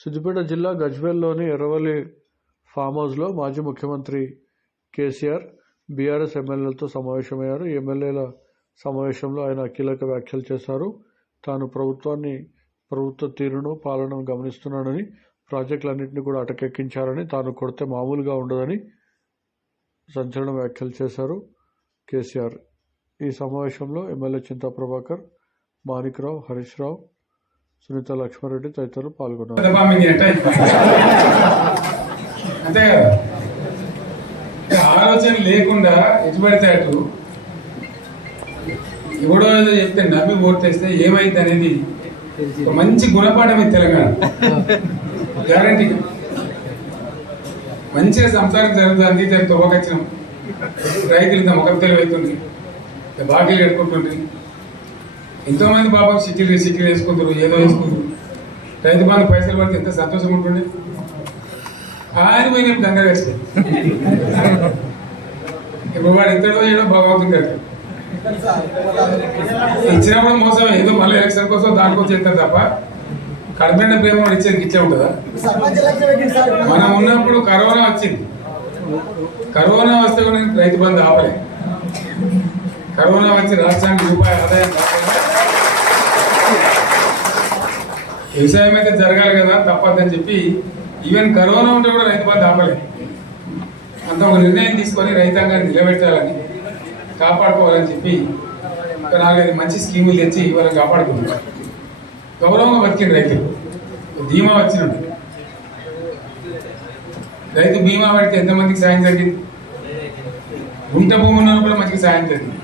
సిద్దిపేట జిల్లా గజ్వేల్లోని ఎర్రవల్లి ఫామ్ హౌస్లో మాజీ ముఖ్యమంత్రి కేసీఆర్ బీఆర్ఎస్ ఎమ్మెల్యేలతో సమావేశమయ్యారు. ఎమ్మెల్యేల సమావేశంలో ఆయన కీలక వ్యాఖ్యలు చేశారు. తాను ప్రభుత్వాన్ని ప్రభుత్వ తీరును పాలనను గమనిస్తున్నానని ప్రాజెక్టులన్నింటినీ కూడా అటకెక్కించారని తాను కొడితే మామూలుగా ఉండదని సంచలన వ్యాఖ్యలు చేశారు కేసీఆర్. ఈ సమావేశంలో ఎమ్మెల్యే చింతా ప్రభాకర్ మాణిక్రావు హరీష్ రావు సునీత లక్ష్మారెడ్డి తదితరులు పాల్గొన్నారు. అంతే కదా? ఆలోచన లేకుండా ఎటు పడితే అటు. ఎవడో ఏదో చెప్తే నవ్వి ఓటేస్తే ఏమైంది అనేది మంచి గుణపాఠం ఇది తెలంగాణ. గ్యారంటీ మంచిగా సంసారం జరుగుతుంది ఇద్దరు తొవ్వకొచ్చినాం రైతులు ఇంత ముఖం తెలివైతుంది బాకీలు కట్టుకుంటుండ్రి. ఎంతోమంది పాపం సిటీలు సిటీలు వేసుకుంటారు ఏదో వేసుకుంటారు. రైతు బంధు పైసలు పడితే ఎంత సంతోషం ఉంటుంది? ఆయన పోయి నేను గంగ వేసుకో ఇప్పుడు వాడు ఎంతడో ఏడో భగవంతుడు కదా ఇచ్చినప్పుడు మోసం ఏదో మళ్ళీ ఎలక్షన్ కోసం దానికోసం చేస్తారు తప్ప కడపండ ప్రేమ ఇచ్చేది ఇచ్చే ఉంటుందా? మనం ఉన్నప్పుడు కరోనా వచ్చింది. కరోనా వస్తే కూడా రైతు బంధు ఆపలే. కరోనా వచ్చి రాష్ట్రానికి రూపాయి ఆదాయం రాకుండా వ్యవసాయం అయితే జరగాలి కదా తప్పదని చెప్పి ఈవెన్ కరోనా ఉంటే కూడా రైతు బాధ ఆపలేదు అంత ఒక నిర్ణయం తీసుకొని రైతాంగాన్ని నిలబెట్టాలని కాపాడుకోవాలని చెప్పి ఒక నాలుగైదు మంచి స్కీములు తెచ్చి వాళ్ళని కాపాడుకుంటున్నారు గౌరవంగా బతికిన రైతులు. ధీమా వచ్చినట్టు రైతు బీమా పడితే ఎంతమందికి సాయం జరిగింది? గుంట భూమి ఉన్న కూడా మంచిగా సాయం జరిగింది.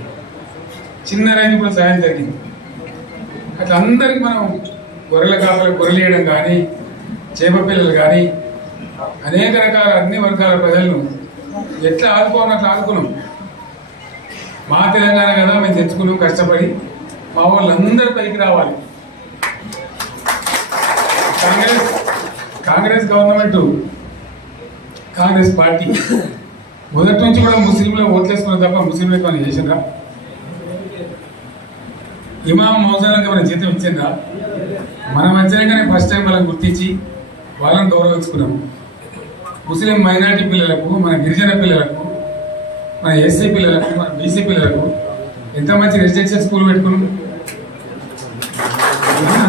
చిన్న రైతు కూడా సాయం జరిగింది. అట్లా అందరికి మనం గొర్రెల కాపలు గొర్రెలేయడం కానీ చేప పిల్లలు కానీ అనేక రకాల అన్ని వర్గాల ప్రజలను ఎట్లా ఆదుకోవాలని అట్లా ఆదుకున్నాం. మా తెలంగాణ కదా మేము తెచ్చుకున్నాం కష్టపడి మా వాళ్ళందరూ పైకి రావాలి. కాంగ్రెస్ కాంగ్రెస్ గవర్నమెంట్ కాంగ్రెస్ పార్టీ మొదటి నుంచి కూడా ముస్లింలు ఓట్లేసుకున్న తప్ప ముస్లింలు పని చేసిండ్రా? ఇమాం మౌజాలకు మన జీతం ఇచ్చిందా మనం వచ్చాకనే ఫస్ట్ టైం వాళ్ళని గుర్తించి వాళ్ళని గౌరవించుకున్నాము. ముస్లిం మైనార్టీ పిల్లలకు మన గిరిజన పిల్లలకు మన ఎస్సీ పిల్లలకు మన బీసీ పిల్లలకు ఎంత మంచి రెసిడెన్షియల్ స్కూల్ పెట్టుకున్నాం?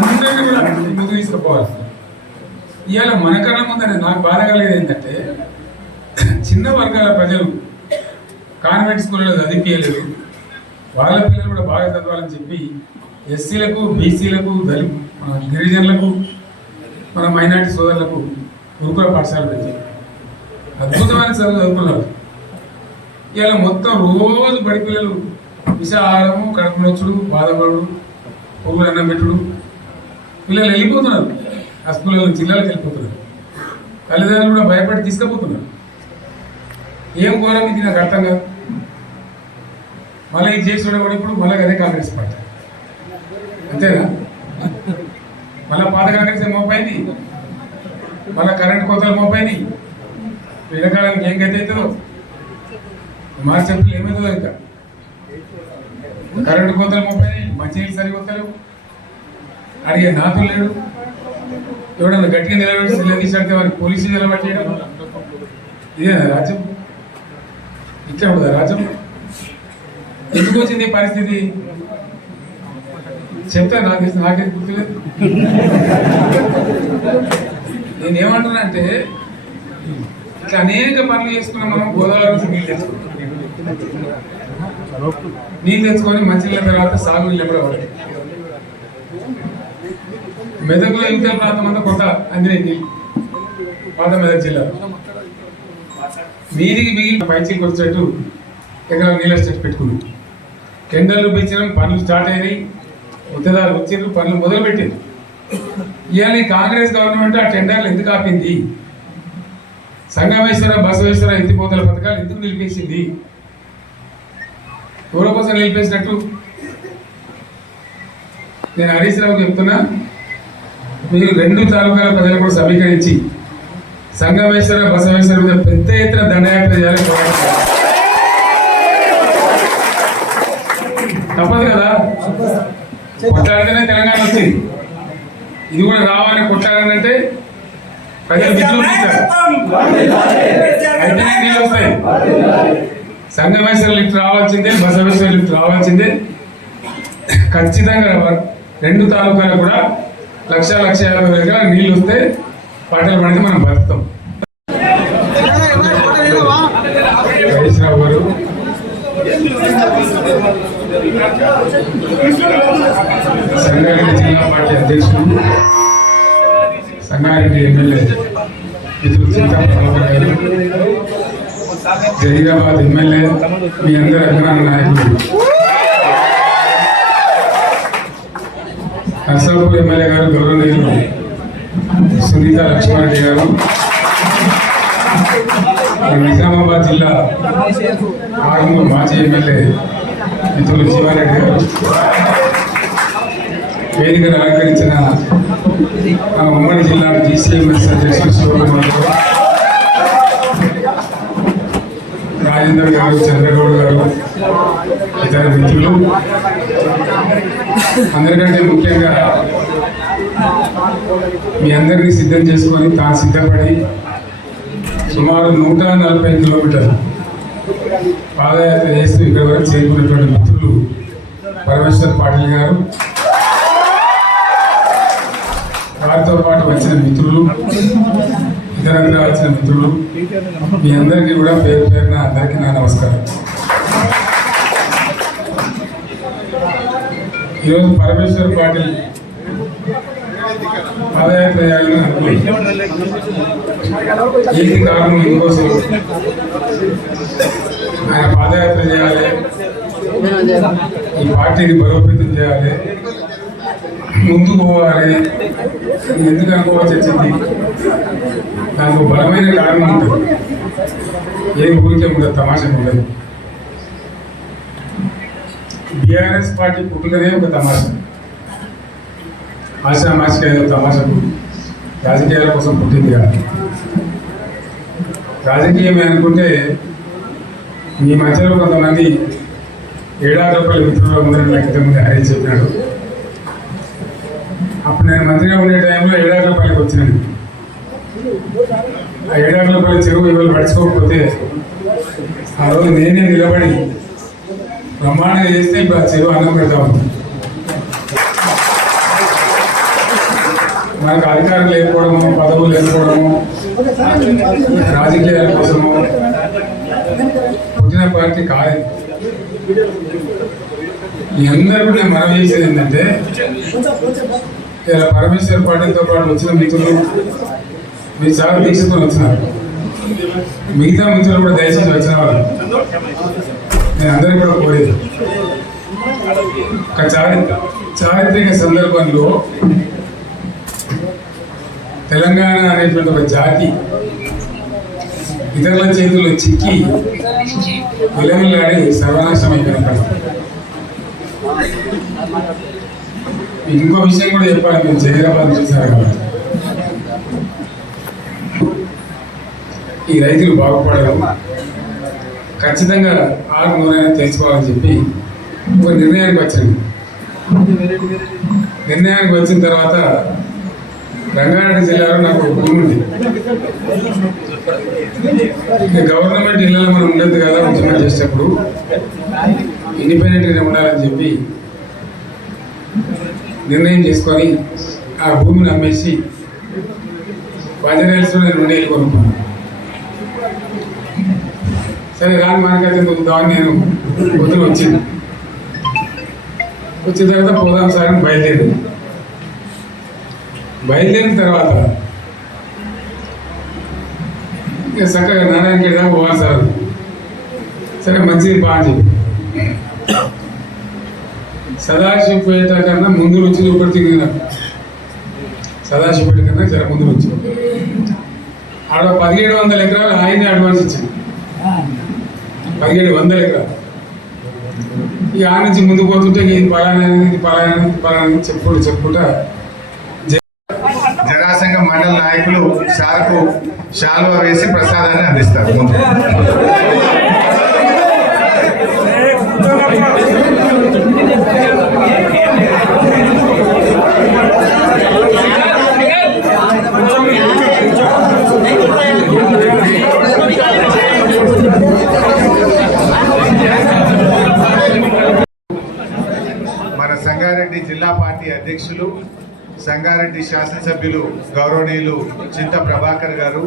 అందరినీ కూడా ముందుకు తీసుకుపోవాలి. ఇవాళ మనకన్నా ముందని నాకు బాధ కలిగేది ఏంటంటే చిన్న వర్గాల ప్రజలు కాన్వెంట్ స్కూల్లో చదివించలేదు వాళ్ళ పిల్లలు కూడా బాగా చదవాలని చెప్పి ఎస్సీలకు బీసీలకు దళి మన గిరిజనులకు మన మైనార్టీ సోదరులకు గురుకుల పాఠశాల పెట్టి అద్భుతమైన చదువు చదువుకున్నారు. ఇలా మొత్తం రోజు బడి పిల్లలు విషాహారము కడుపు నొచ్చుడు బాధపడు పువ్వులు అన్నం పెట్టుడు. పిల్లలు వెళ్ళిపోతున్నారు. ఆ స్కూళ్ళ జిల్లాలకు వెళ్ళిపోతున్నారు. తల్లిదండ్రులు కూడా భయపడి తీసుకుపోతున్నారు. ఏం ఘోరం ఇది నాకు అర్థం కాదు. మళ్ళీ ఇది చేసి కూడా ఇప్పుడు మళ్ళీ అదే కాంగ్రెస్ పార్టీ. అంతేనా? మళ్ళీ పాత కాంగ్రెస్ మోపైంది? మళ్ళీ కరెంట్ కోతలు మోపైంది? ఎండాకాలానికి ఏం గతి అవుతుందో? మార్చి ఏప్రిల్ ఏమవుతుందో ఇంకా? కరెంటు కోతలు మోపైనాయి మంచినీళ్ళు సరిగా అడిగే నాతులు లేడు. ఎవడన్నా గట్టిగా నిలబెట్టి నిలదీసాడితే వారికి పోలీసులు నిలబెట్టేయడం. ఇదేనా రాజ్యం? ఇట్లా ఉందా రాజ్యం? ఎందుకు వచ్చింది పరిస్థితి? చెప్తా నాకు నాకే గుర్తులేదు. నేను ఏమంటున్నా అంటే ఇట్లా అనేక పనులు చేసుకున్నాం మనం గోదావరి నుంచి నీళ్ళు తెచ్చుకుంటాం నీళ్ళు తెచ్చుకొని మంచినీళ్ళ తర్వాత సాగు నీళ్ళు కూడా పడతాయి. మెదకులో ఇంకా ప్రాంతం అంతా కొత్త అంజనే నీళ్ళు. పాత మెదక్ జిల్లా. మీదికి మిగిలిన పైచీకి వచ్చేట్టు ఎక్కడ నీళ్ళ స్టెట్ పెట్టుకున్నాం. టెండర్లు పిలిచినాం పనులు స్టార్ట్ అయినాయి. ఉద్యోగాలు వచ్చిండ్రు పనులు మొదలు ఇవాళ కాంగ్రెస్ గవర్నమెంట్ ఆ టెండర్లు ఎందుకు ఆపింది? సంగమేశ్వర బసవేశ్వర ఎత్తిపోతల పథకాలు ఎందుకు నిలిపేసింది? ఎవరో కోసం నిలిపేసినట్టు? నేను హరీష్ రావు చెప్తున్నా మీరు రెండు తాలూకాల ప్రజలు కూడా సమీకరించి సంగమేశ్వర బసవేశ్వర మీద పెద్ద ఎత్తున దండయాత్ర చేయాలని తప్పదు కదా. కొట్లాడితేనే తెలంగాణ వచ్చింది. ఇది కూడా రావాలని కొట్లాడాలంటే ప్రజలు విజృంభిస్తారు అయితేనే నీళ్ళు వస్తాయి. సంగమేశ్వర లిఫ్ట్ రావాల్సిందే బసవేశ్వర లిఫ్ట్ రావాల్సిందే. ఖచ్చితంగా రెండు తాలూకాలు కూడా లక్ష లక్ష యాభై వేల నీళ్ళు వస్తే పంటలు పండితే మనం బతుకుతాం హరీశ్రావు గారు సంగారెడ్డి జిల్లా పార్టీ అధ్యక్షుడు సంగారెడ్డి ఎమ్మెల్యే మిత్రులు సీతారామరావు గారు జహీరాబాద్ ఎమ్మెల్యే మీ అందరి అభిమాన నాయకులు నర్సాపూర్ ఎమ్మెల్యే గారు గౌరవనీయులు సునీత లక్ష్మారెడ్డి గారు నిజామాబాద్ జిల్లా ఆరుమూరు మాజీ ఎమ్మెల్యే మిత్రులు శివారెడ్డి గారు వేదికను అలంకరించిన మన ఉమ్మడి జిల్లా జీసీఎంఎస్ అధ్యక్షులు శివకుమార్ గారు రాజేందర్ గారు చంద్రగౌడ్ గారు ఇతర మిత్రులు. అందరికంటే ముఖ్యంగా మీ అందరినీ సిద్ధం చేసుకొని తాను సిద్ధపడి సుమారు నూట నలభై కిలోమీటర్లు పాదయాత్ర చేస్తూ ఇక్కడ వరకు చేరుకున్నటువంటి పరమేశ్వర్ పాటిల్ గారు. వారితో పాటు వచ్చిన మిత్రులు ఇతరంగా వచ్చిన మిత్రులు మీ అందరికీ కూడా పేరు పేరున అందరికీ నా నమస్కారం. ఈరోజు పరమేశ్వర్ పాటిల్ పాదయాత్ర చేయాలని ఏంటి కారణం ఇంకోసం ఆయన పాదయాత్ర చేయాలి. ఈ పార్టీని బలోపేతం చేయాలి ముందుకు పోవాలి. ఎందుకు అనుకోవాల్సి వచ్చింది? దానికి బలమైన కారణం ఉంటుంది ఏ ఊరికే ఉండదు తమాషా ఉండదు. బీఆర్ఎస్ పార్టీ పుట్టుకనే ఒక తమాషా. ఆశామాషిక ఏదో తమాషా పుట్టింది. రాజకీయాల కోసం పుట్టింది కాదు రాజకీయం అనుకుంటే మీ మధ్యలో కొంతమంది ఏడాది రూపాయల విత్తనాలు ఉందని నాకు ఇంతకుముందు హరి చెప్పినాడు. అప్పుడు నేను మంత్రిగా ఉండే టైంలో ఏడాది రూపాయలకు వచ్చినాను. ఆ ఏడాది రూపాయల చెరువు ఇవాళ పడుచుకోకపోతే ఆ రోజు నేనే నిలబడి బ్రహ్మాండంగా చేస్తే ఇప్పుడు ఆ చెరువు అన్నం పెడతా ఉంది. మనకు అధికారం లేకపోవడము పదవులు లేకపోవడము రాజకీయాల కోసము పుట్టిన పార్టీ కాలేదు. మీ అందరూ కూడా నేను మనం చేసేది ఏంటంటే ఇలా పరమేశ్వర పాటలతో పాటు వచ్చిన మిత్రులు మీ చాలా దీక్షతో వచ్చినారు. మిగతా మిత్రులు కూడా దయచేసి వచ్చిన వాళ్ళు. నేను అందరికీ కూడా కోరేది. ఒక చారి చారిత్రక సందర్భంలో తెలంగాణ అనేటువంటి ఒక జాతి ఇతరుల చేతుల్లో చిక్కి విలమిలాడి సర్వనాశనం పరిస్థితి. ఇంకో విషయం కూడా చెప్పాలి మీరు జహీరాబాద్ చూసారు కాబట్టి ఈ రైతులు బాగుపడరు. ఖచ్చితంగా ఆరు నూనె తెలుసుకోవాలని చెప్పి ఒక నిర్ణయానికి వచ్చింది. నిర్ణయానికి వచ్చిన తర్వాత రంగారెడ్డి జిల్లాలో నాకు ఒక భూమి ఉంది. ఇక గవర్నమెంట్ ఇళ్ళలో మనం ఉండదు కదా ఉద్యమం చేసేటప్పుడు. ఇండిపెండెంట్గా ఉండాలని చెప్పి నిర్ణయం చేసుకొని ఆ భూమిని అమ్మేసి బంజరేల్స్లో నేను రెండేళ్ళు కొనుక్కున్నాను. సరే రాని మనకైతే చూద్దామని నేను పొద్దున వచ్చింది వచ్చిన తర్వాత పోదాం సార్ అని బయలుదేరింది. బయలుదేరిన తర్వాత ఇక చక్కగా నారాయణకి దాకా పోవాలి సార్ సరే మంచిది బాగా చెప్పి. సదాశివపేట కన్నా ముందు నుంచి ఒకటి తిరిగినారు సదాశివపేట కన్నా జర ముందు నుంచి. ఆడ పదిహేడు వందల ఎకరాలు ఆయనే అడ్వాన్స్ ఇచ్చింది పదిహేడు వందల ఎకరాలు. ఇక ఆ నుంచి ముందు పోతుంటే ఇది పలానా ఇది పలానా పలానా చెప్పుకుంటూ చెప్పుకుంటా మండల నాయకులు షాకు శాలువ వేసి ప్రసాదాన్ని అందిస్తారు. మన సంగారెడ్డి జిల్లా పార్టీ అధ్యక్షులు సంగారెడ్డి శాసనసభ్యులు గౌరవనీయులు చింత ప్రభాకర్ గారు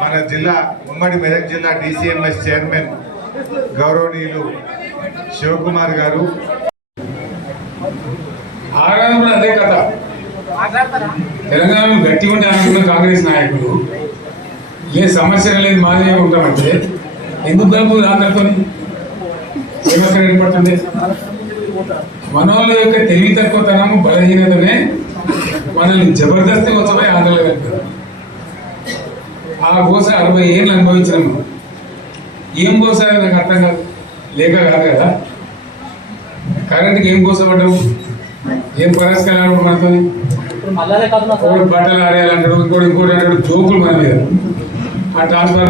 మన జిల్లా ఉమ్మడి మెదక్ జిల్లా డిసిఎంఎస్ చైర్మన్ గౌరవనీయులు శివకుమార్ గారు. ఆరాధన కూడా అదే కథ. తెలంగాణలో గట్టి ఉంటే అనుకున్న కాంగ్రెస్ నాయకులు ఏ సమస్య లేదు మాదే ఉంటామంటే ఎందుకు కలుపు అందరితో సమస్య ఏర్పడుతుంది మనోళ్ళ యొక్క తెలివి తక్కువతనము బలహీనతనే మనల్ని జబర్దస్తి కోసమే ఆందోళన వెళ్తారు ఆ గోస అరవై ఏళ్ళు అనుభవించినాము ఏం గోస నాకు అర్థం కాదు. లేక కాదు కదా? కరెంట్కి ఏం గోస పడ్డావు? ఏం పరిష్కారాలు మనతో? బట్టలు ఆరేయాలంటాడు ఇంకోటి ఇంకోటి అంటాడు జోకులు మన మీద. ఆ ట్రాన్స్ఫర్